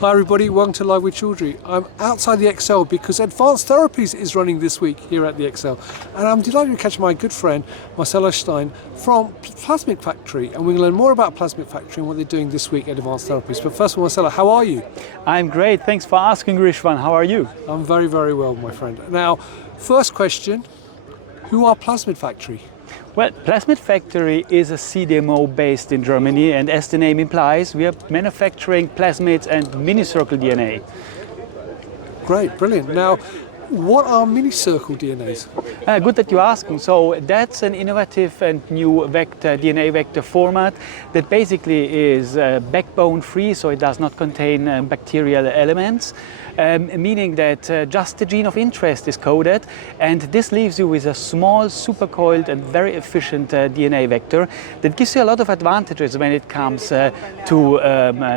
Hi everybody, welcome to Live with Chaudhry. I'm outside the Excel because Advanced Therapies is running this week here at the Excel, and I'm delighted to catch my good friend Marcello Stein from PlasmidFactory, and we're going to learn more about PlasmidFactory and what they're doing this week at Advanced Therapies. But first of all, Marcello, how are you? I'm great, thanks for asking, Rishwan. How are you? I'm very, very well, my friend. Now, first question, who are PlasmidFactory? Well, PlasmidFactory is a CDMO based in Germany, and as the name implies, we are manufacturing plasmids and Minicircle DNA. Great, brilliant. Now, what are Minicircle DNAs? Good that you're asking. So that's an innovative and new DNA vector format that basically is backbone free, so it does not contain bacterial elements. Meaning that just the gene of interest is coded, and this leaves you with a small, supercoiled and very efficient DNA vector that gives you a lot of advantages when it comes to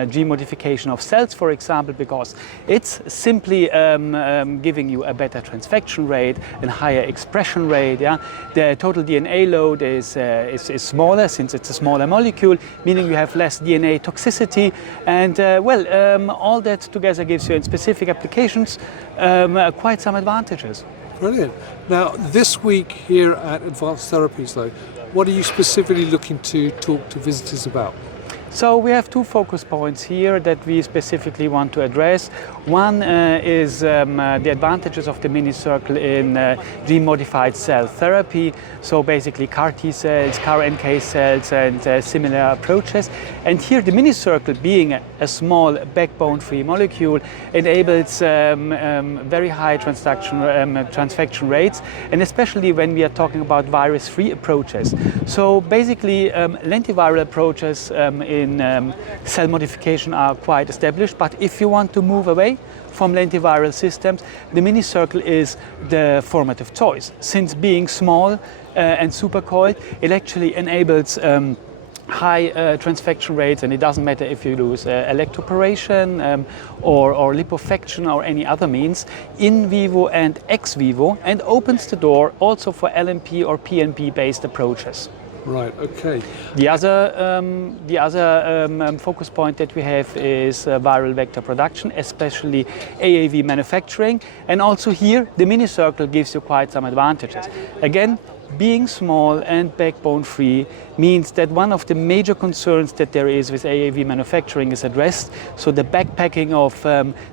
gene modification of cells, for example, because it's simply giving you a better transfection rate and higher expression rate. Yeah? The total DNA load is smaller since it's a smaller molecule, meaning you have less DNA toxicity, and all that together gives you in specific applications quite some advantages. Brilliant. Now, this week here at Advanced Therapies, though, what are you specifically looking to talk to visitors about? So we have two focus points here that we specifically want to address. One is the advantages of the Minicircle in gene-modified cell therapy, so basically CAR T cells, CAR NK cells, and similar approaches. And here the Minicircle, being a small backbone-free molecule, enables very high transfection rates, and especially when we are talking about virus-free approaches. So basically, lentiviral approaches in cell modification are quite established, but if you want to move away from lentiviral systems, the Minicircle is the formative choice. Since being small and supercoiled, it actually enables high transfection rates, and it doesn't matter if you use electroporation or liposuction or any other means, in vivo and ex vivo, and opens the door also for LNP or PNP based approaches. Right, okay. The other focus point that we have is viral vector production, especially AAV manufacturing. And also here, the Minicircle gives you quite some advantages. Again, being small and backbone free means that one of the major concerns that there is with AAV manufacturing is addressed, so the backpacking of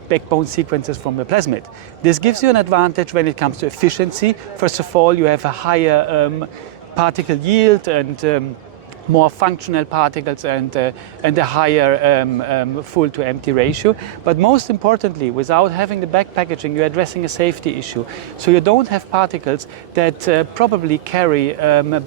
backbone sequences from the plasmid. This gives you an advantage when it comes to efficiency. First of all, you have a higher particle yield and more functional particles and a higher full to empty ratio. But most importantly, without having the back packaging, you're addressing a safety issue. So you don't have particles that probably carry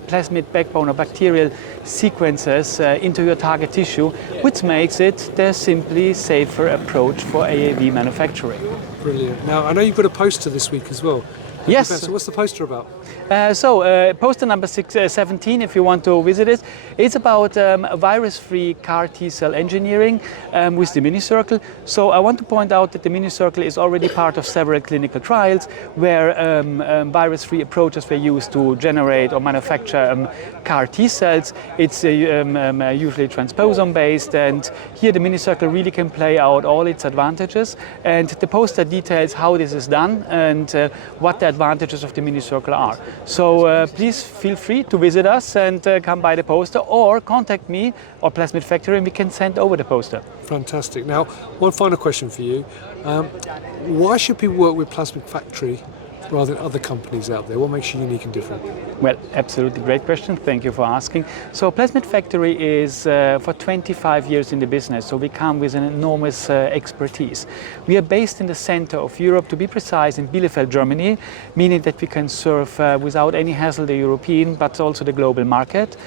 plasmid backbone or bacterial sequences into your target tissue, which makes it the simply safer approach for AAV manufacturing. Brilliant. Now, I know you've got a poster this week as well. Yes. So what's the poster about? Poster number 17, if you want to visit it, it's about virus-free CAR T Cell Engineering with the Minicircle. So I want to point out that the Minicircle is already part of several clinical trials where virus-free approaches were used to generate or manufacture CAR T cells. It's usually transposon-based, and here the Minicircle really can play out all its advantages. And the poster details how this is done and what the advantages of the Minicircle are. So please feel free to visit us and come by the poster, or contact me or PlasmidFactory and we can send over the poster. Fantastic. Now, one final question for you. Why should people work with PlasmidFactory rather than other companies out there? What makes you unique and different? Well, absolutely great question. Thank you for asking. So PlasmidFactory is for 25 years in the business, so we come with an enormous expertise. We are based in the center of Europe, to be precise, in Bielefeld, Germany, meaning that we can serve without any hassle the European, but also the global market.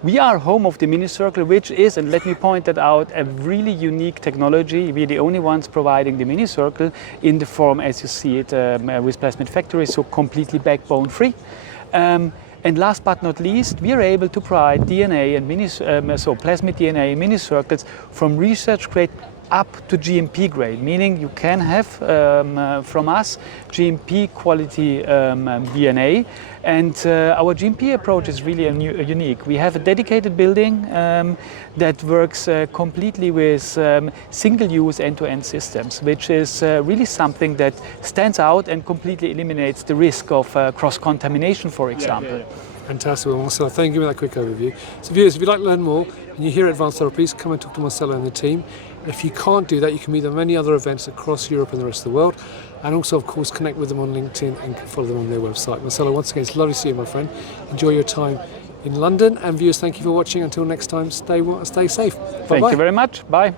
We are home of the Minicircle, which is, and let me point that out, a really unique technology. We're the only ones providing the Minicircle in the form as you see it with PlasmidFactory, so completely backbone free. And last but not least, we are able to provide DNA and plasmid DNA Minicircles from research grade up to GMP grade, meaning you can have from us GMP quality DNA. And our GMP approach is really unique. We have a dedicated building that works completely with single-use end-to-end systems, which is really something that stands out and completely eliminates the risk of cross-contamination, for example. Fantastic. Well, Marcello, thank you for that quick overview. So viewers, if you'd like to learn more and you're here at Advanced Therapies, come and talk to Marcello and the team. If you can't do that, you can meet them at many other events across Europe and the rest of the world. And also, of course, connect with them on LinkedIn and follow them on their website. Marcello, once again, it's lovely to see you, my friend. Enjoy your time in London. And viewers, thank you for watching. Until next time, stay safe. Bye-bye. Thank you very much. Bye.